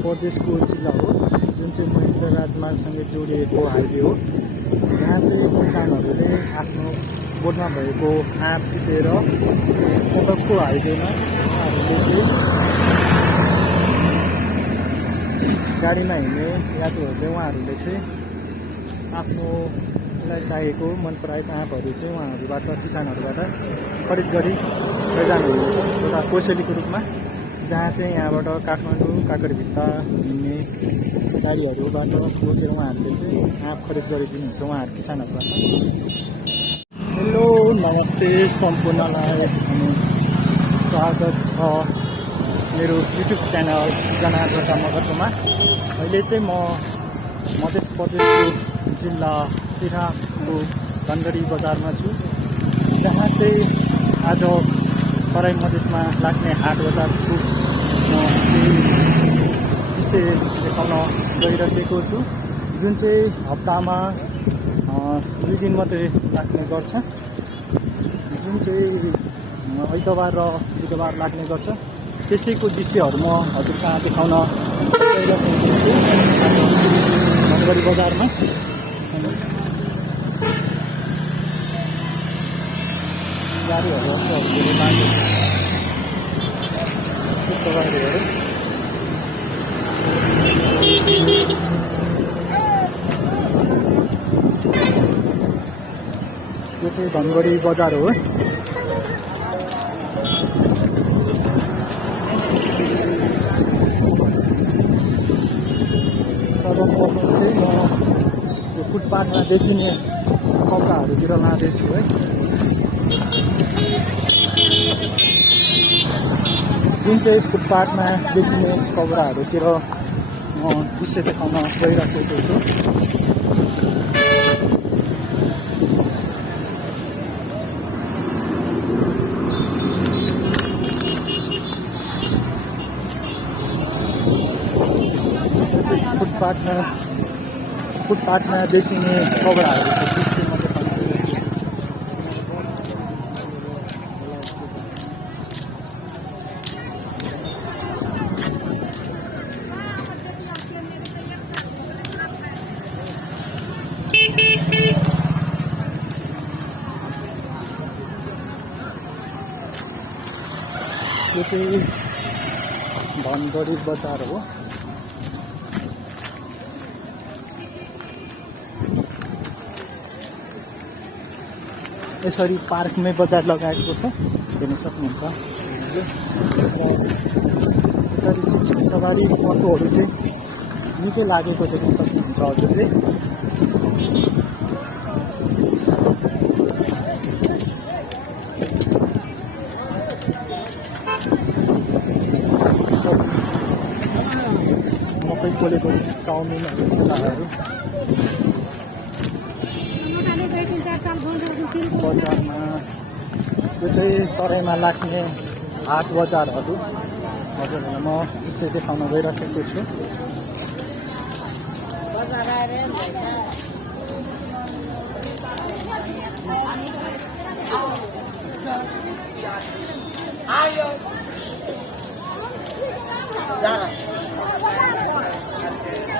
प्रदेशको जिल्ला हो, जुन चाहिँ महेन्द्र राजमार्गसँगै जोडिएको हाइवे हो, जहाँ चाहिँ किसानहरूले आफ्नो बोटमा भएको आँप टिपेर सडकको हाइवेमा उहाँहरूले चाहिँ गाडीमा हिँड्ने यात्रुहरूले उहाँहरूले चाहिँ आफ्नोलाई चाहिएको मन पराएको आँपहरू चाहिँ उहाँहरूबाट किसानहरूबाट खरिद गरी लैजानुहुन्छ एउटा कोसेलीको रूपमा, जहाँ चाहिँ यहाँबाट काठमाडौँ काँकरभिट्टा हिँड्ने गाडीहरूबाट बोकेर उहाँहरूले चाहिँ आँप खरिद गरिदिनुहुन्छ उहाँहरू किसानहरूबाट। हेलो नमस्ते सम्पूर्णलाई अनि स्वागत छ मेरो युट्युब च्यानल जनार्दन मगरकोमा। अहिले चाहिँ म मध्य प्रदेशको जिल्ला सिराहाको धनगढी बजारमा छु, जहाँ चाहिँ आज तराई मधेसमा लाग्ने हाट बजारको विषय देखाउन गइरहेको छु, जुन चाहिँ हप्तामा 2 दिन मात्रै लाग्ने गर्छ, जुन चाहिँ आइतबार र बुधबार लाग्ने गर्छ। त्यसैको दृश्यहरू म हजुरकहाँ देखाउन गइरहेको छु धनगढी बजारमा। गाडीहरू धेरै लाग्यो त्यसो गाडीहरू यो चाहिँ धनगढी बजार हो। सर्वप्रथम चाहिँ म यो फुटपाथमा बेचिने कपडाहरूतिर लाँदैछु है। जुन चाहिँ फुटपाथमा बेचिने कपडाहरूतिर म दृश्य देखाउन गइरहेको छु। फुटपाथमा बेचिने कपडाहरूको दृश्य म देखाउन यो चाहिँ धनगढी बजार हो। यसरी पार्कमै बजार लगाएको छ, हेर्न सक्नुहुन्छ। यसरी सिक्किम सवारी अटोहरू चाहिँ निकै लागेको देख्न सक्नुहुन्छ हजुरले। मकै पोलेको चाउमिनहरू ठुलाहरू बजारमा, यो चाहिँ तराईमा लाग्ने हाट बजारहरू हजुरहरूलाई म दृश्य देखाउन गइरहेको छु।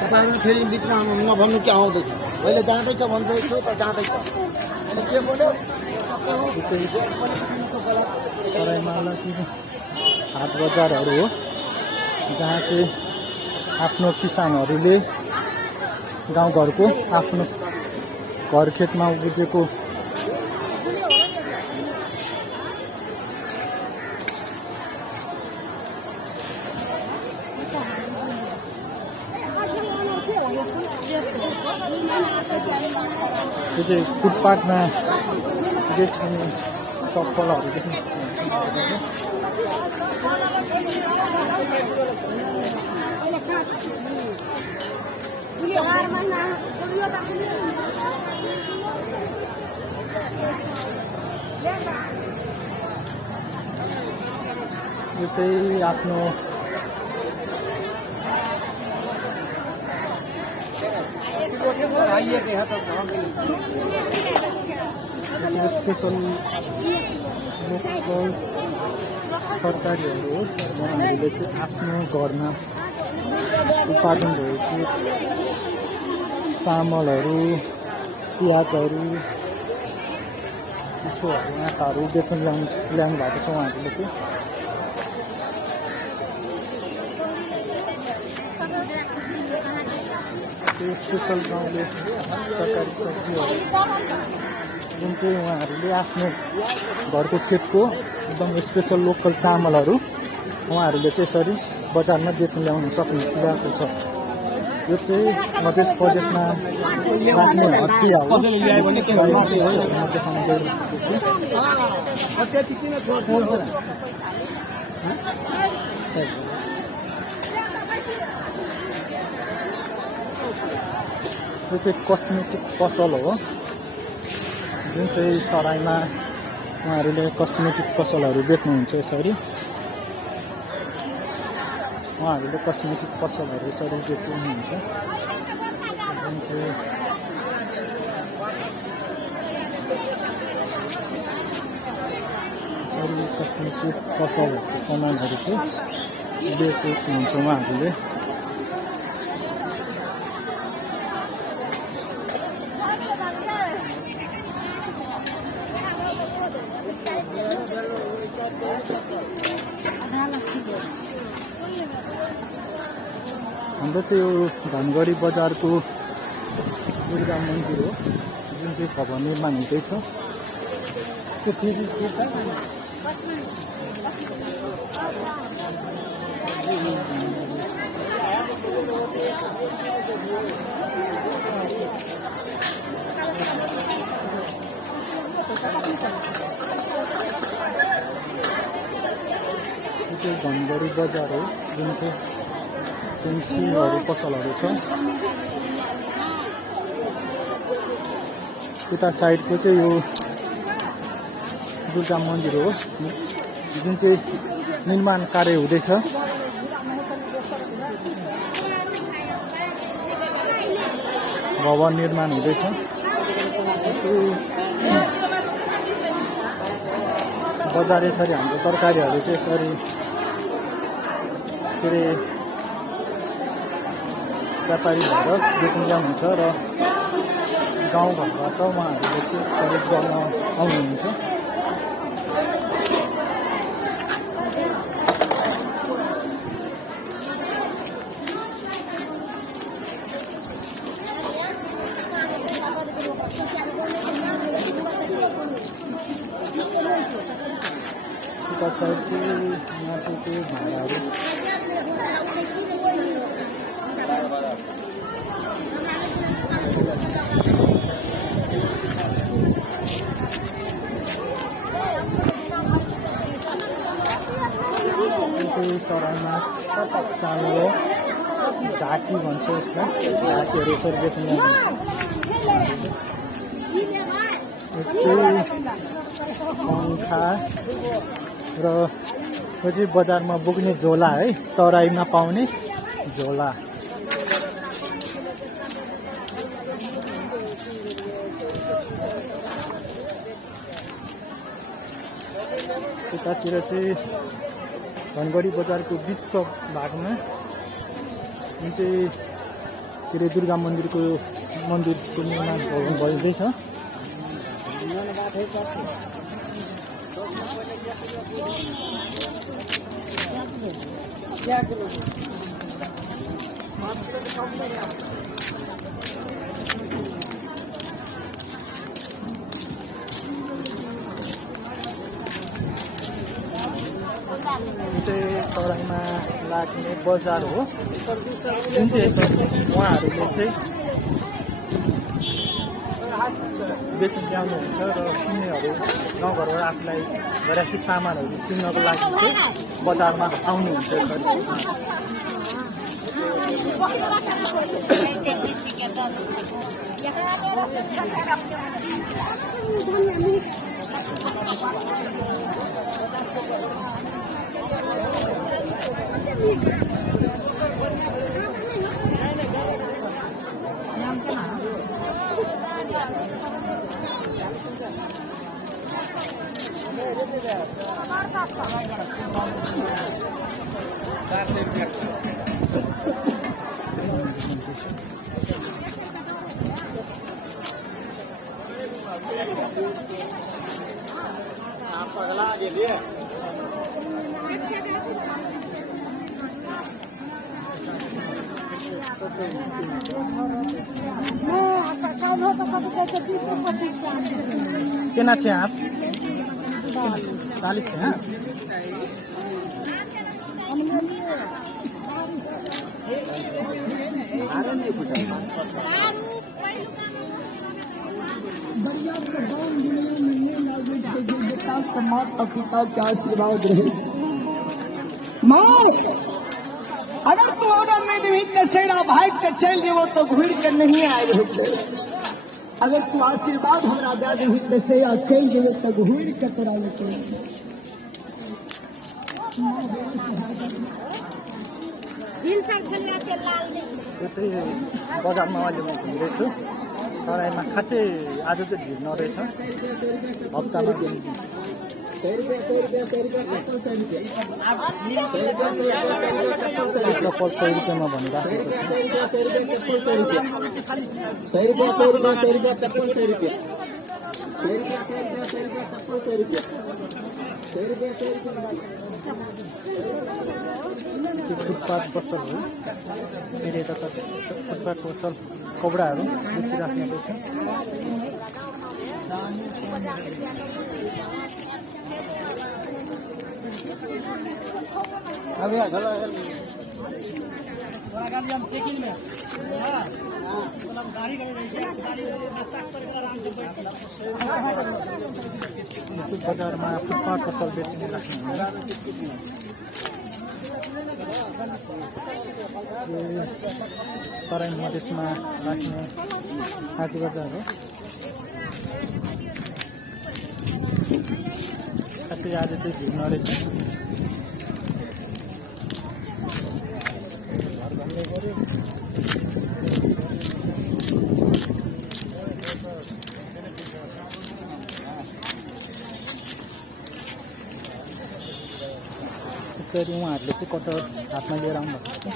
तपाईँहरू फेरि बिचमा नभन्नु के आउँदैछ, अहिले जाँदैछ भन्दैछु त जाँदैछ के बोल्यो। तराईमा लाग्ने हाट बजारहरू हो, जहाँ चाहिँ आफ्नो किसानहरूले गाउँघरको आफ्नो घर खेतमा उब्जेको यो चाहिँ फुटपाथमा बेच्ने चप्पलहरू देख्न सक्नुहुन्छ। यो चाहिँ आफ्नो स्पेसल लोकल तरकारीहरू हो, उहाँहरूले चाहिँ आफ्नो घरमा उत्पादन भएको चामलहरू, प्याजहरू, पिठोहरू, आँटाहरू बेच्न ल्याउनु भएको छ उहाँहरूले चाहिँ। त्यो स्पेसल गाउँले तरकारी सब्जीहरू जुन चाहिँ उहाँहरूले आफ्नो घरको खेतको एकदम स्पेसल लोकल चामलहरू उहाँहरूले चाहिँ यसरी बजारमा बेच्न ल्याउनु ल्याएको छ। यो चाहिँ मध्य प्रदेशमा राख्ने हत्या हो। यो चाहिँ कस्मेटिक पसल हो जुन चाहिँ तराईमा उहाँहरूले कस्मेटिक पसलहरू बेच्नुहुन्छ। यसरी उहाँहरूले कस्मेटिक पसलहरू यसरी बेच्नुहुन्छ जुन चाहिँ यसरी कस्मेटिक पसलहरूको सामानहरू चाहिँ बेचेको हुन्छ उहाँहरूले। हाम्रो चाहिँ यो धनगढी बजारको दुर्गा मन्दिर हो जुन चाहिँ भवन निर्माण हुँदैछ। त्यो फेरि धनगढी बजार हो जुन चाहिँ पेन्सीहरू पसलहरू छ। उता साइडको चाहिँ यो दुर्गा मन्दिर हो जुन चाहिँ निर्माण कार्य हुँदैछ। भवन निर्माण हुँदैछ। बजार यसरी हाम्रो तरकारीहरू चाहिँ यसरी के अरे व्यापारी भएर बेच्न ल्याउनुहुन्छ र गाउँघरबाट उहाँहरूले चाहिँ खरिद गर्न आउनुहुन्छ। उता साइड चाहिँ माटोको भाँडाहरू तराईमा चामल हो, ढाकी भन्छ यसलाई। ढाकीहरू यसरी बेच्न पङ्खा र यो चाहिँ बजारमा बोक्ने झोला है, तराईमा पाउने झोला। यतातिर चाहिँ धनगढी बजारको बिच भागमा जुन चाहिँ के अरे दुर्गा मन्दिरको निर्माण भइँदैछ। चाहिँ तराईमा लाग्ने बजार हो जुन चाहिँ उहाँहरूले चाहिँ बेच्न ल्याउनुहुन्छ र किन्नेहरू गाउँघरबाट आफूलाई भेराइटी सामानहरू किन्नको लागि चाहिँ बजारमा आउनुहुन्छ। केना छे आप 40 है। अगर तू ऑर्डर में देवी सेना भाग के चल जेबो तो घूर के नहीं आए होते। अगर तू आशीर्वाद हमरा दे देवी से या चल जेबो तो घूर के तोरा लेते। यो चाहिँ बजारमा अहिले म घुम्दैछु तराईमा खासै आज चाहिँ भिड नरहेछ हप्तामा चप्पल 100 रुपियाँमा फुटपाथ पसल हो फेरि यता फुटपाथ पसल कपडाहरू बेचिराख्ने रहेछ। बजारमा फुटपाथ पसल बेच्ने राख्ने तराई मधेसमा राख्ने हाट बजार हो। खासै आज चाहिँ भिड नरहेछ। त्यसरी उहाँहरूले चाहिँ कटर हातमा लिएर आउनुभएको छ।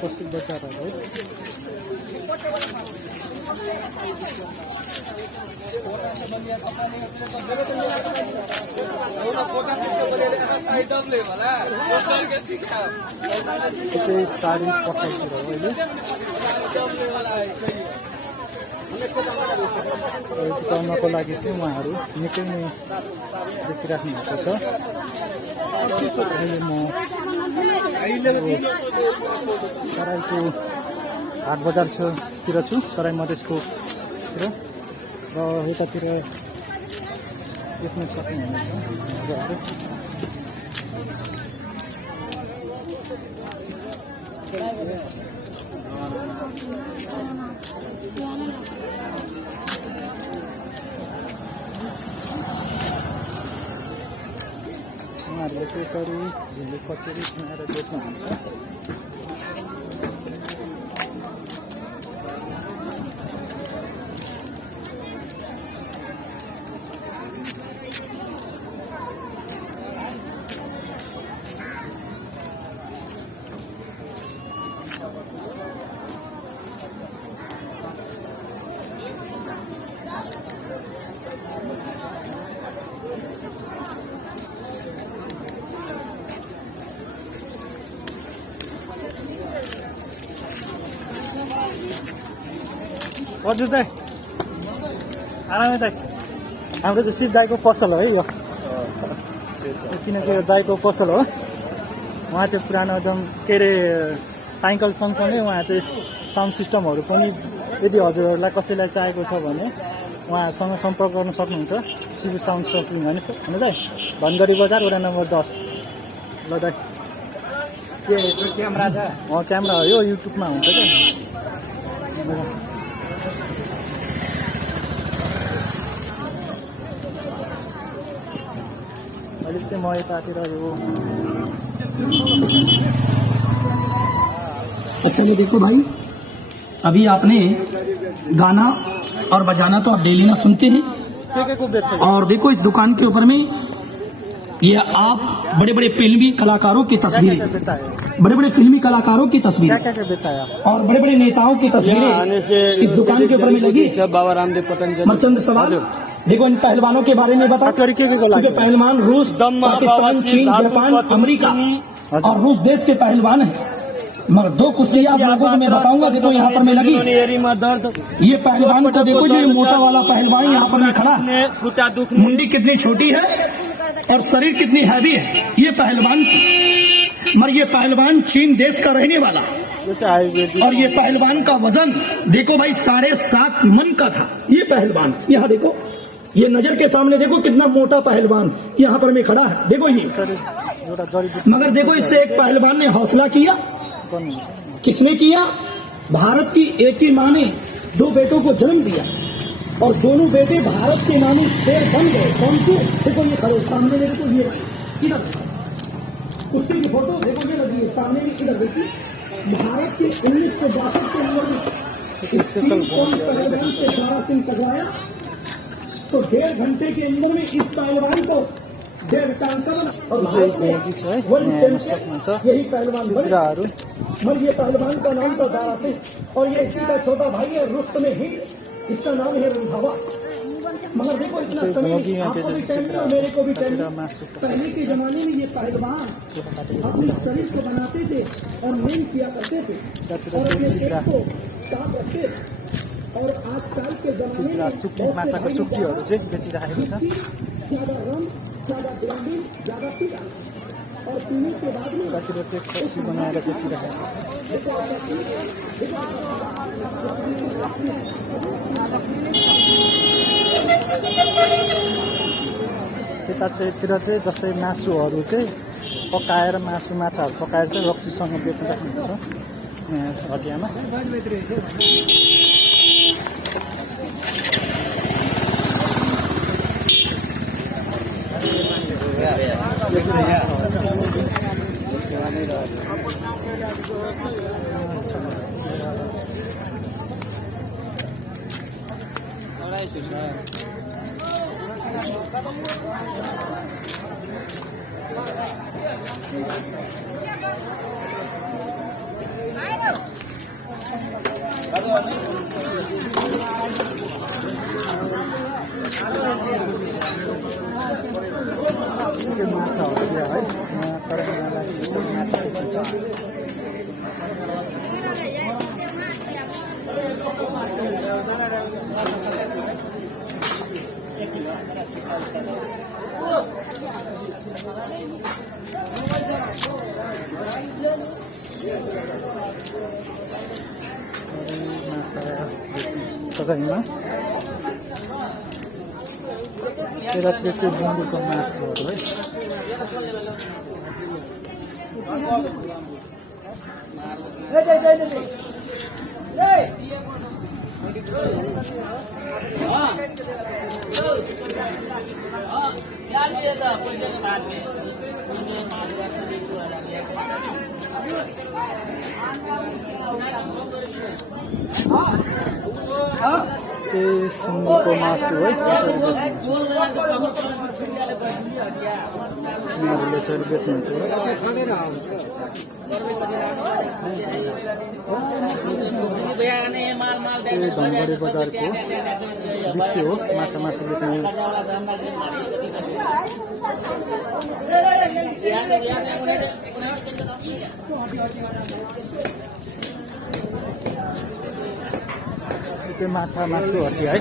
पशु बजारहरू चाहिँ साडी पसलतिर हो अहिले बिताउनको लागि चाहिँ उहाँहरू निकै नै देखिराख्नु भएको छ। अहिले म तराईको हाट बजारतिर छु तराई मधेसको तिर र यतातिर देख्न सक्नुहुनेछ। उहाँहरूले चाहिँ यसरी झिल्ली कचुरी बनाएर बेच्नुहुन्छ। हजुर दाइ आरामै दाइ हाम्रो चाहिँ शिव दाईको पसल हो है यो किनकि यो दाईको पसल हो। उहाँ चाहिँ पुरानो एकदम के अरे साइकल सँगसँगै उहाँ चाहिँ साउन्ड सिस्टमहरू पनि यदि हजुरहरूलाई कसैलाई चाहिएको छ भने उहाँसँग सम्पर्क गर्न सक्नुहुन्छ। शिव साउन्ड सपिङ होइन दाइ धनगढी बजार वडा नम्बर 10। ल दाइ के क्यामेरा छ क्यामेरा हो यो युट्युबमा हुन्छ क्या। अहिले चाहिँ म यतातिर यो अच्छा ये देखो भाई अभी आपने गाना और बजाना तो आप डेली ना सुनते हैं, को बेच्छ और देखो इस दुकान के ऊपर में ये आप बड़े बड़े फिल्मी कलाकारों की तस्वीरें, बड़े बड़े फिल्मी कलाकारों की तस्वीरें क्या बेचाया और बड़े बड़े नेताओं की तस्वीरें इस दुकान के ऊपर में लगी। बाबा रामदेव पतंजलि मर्चेंट सवाल देखो इन पहलवानों के बारे में बताओ, क्योंकि पहलवान रूस, पाकिस्तान, चीन, जापान, अमेरिका और रूस देश के पहलवान हैं। मगर दो कुश्ती आप लोगों को मैं बताऊंगा। देखो यहाँ पर मैं लगी, ये पहलवान को देखो, जो ये मोटा वाला पहलवान यहाँ पर मैं खड़ा है, मुंडी कितनी छोटी है और शरीर कितनी हैवी है ये पहलवान की। मगर ये पहलवान चीन देश का रहने वाला, और ये पहलवान का वजन देखो भाई 7.5 मन का था। ये पहलवान यहाँ देखो, ये नजर के सामने देखो कितना मोटा पहलवान यहाँ पर मैं खड़ा है, देखो ये। मगर देखो इससे एक पहलवान ने हौसला किया। किसने किया? भारत की एक ही माँ ने 2 बेटों को जन्म दिया और दोनों बेटे भारत के नामी शेर बन गए। कौन से? देखो ये खड़े सामने मेरे को, ये इधर कुश्ती की फोटो देखो, ये लगी है सामने में, इधर देखिए। भारत के 1962 के अंदर में स्पेशल पहलवान से दारा सिंह करवाया, तो 1.5 घंटे के अंदर में इस पहलवान को 1.5 टांका और यही पहलवान बने। मगर ये पहलवान का नाम तो दारा सिंह, और ये इसी का छोटा भाई है रुस्तम हिंद, इसका नाम है रंधावा। मगर देखो इतना समय आपको भी टाइम और मेरे को भी टाइम। पहले के जमाने में ये पहलवान अपने शरीर को बनाते थे और मेन किया करते थे और अपने पेट को साफ रखते थे। और आजकल के जमाने में माछाको सुक्टीहरू चाहिँ बेचिरहेको छ। ज्यादा रम, ज्यादा ब्रांडिंग, ज्यादा पीला, और पीने के बाद में कतिले चाहिँ सब्जी बनाएर बेचिरहेको यतातिर चाहिँ जस्तै मासुहरू चाहिँ पकाएर, माछाहरू पकाएर चाहिँ रक्सीसँग बेच्नु राख्नुहुन्छ यहाँ हटियामा। माछाहरू है तर माछा देखिन्छ। तपाईँमा यतातिर चाहिँ बुङ्गुरको मासुहरू है। चाहिँ सुँगुरको मासु है, उनीहरूले चाहिँ बेच्नुहुन्छ। धनगढी बजारको दृश्य हो, माछा बेच्ने। यो चाहिँ माछा मासु हटिया है।